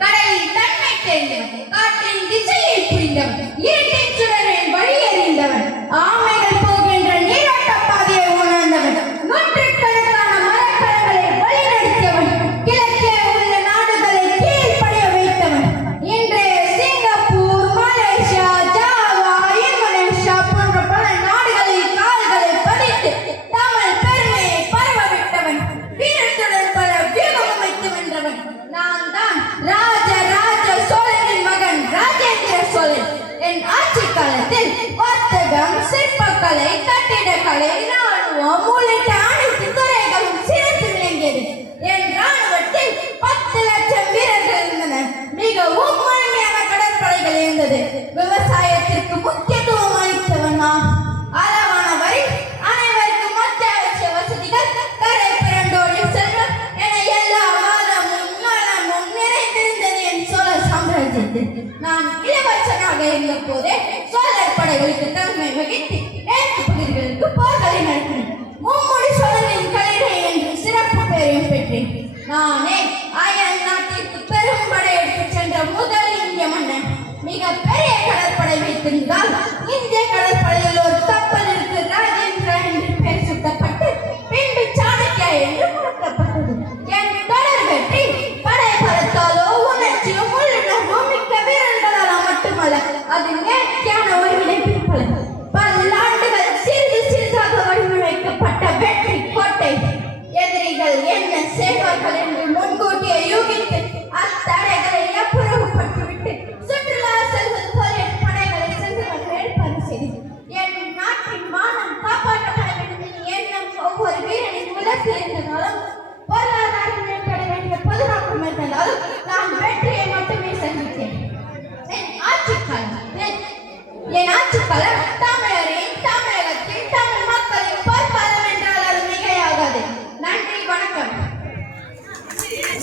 கடலில் தன்மை தெரிந்தவன் காற்றின் திசையை புரிந்தவன் கலை கட்டிட கலை ராணுவம் உள்ளிட்ட அனைத்து துறைகளும் சிறந்து விளங்கியது. என் ராணுவத்தில் பத்து லட்சம் வீரர்கள் இருந்தனர். மிகவும் முழுமையான கடற்படைகள் இருந்தது. விவசாயத்திற்கு முக்கியத்துவம் அளித்தவன் நான். அளவானவரை அனைவருக்கும் அத்தியாவசிய வசதிகள் கரை பிறண்டோடி செல்வம் என எல்லா வாதமும் நலமும் நிறைந்திருந்தது என் சோழ சாம்ராஜ்யத்தில். நான் இளவரசனாக இருந்த போதே சோழர் படைகளுக்கு தலைமை வகித்து Nồi. நீங்கள் என்ன செய்வார்கள் என்று முன்கூட்டி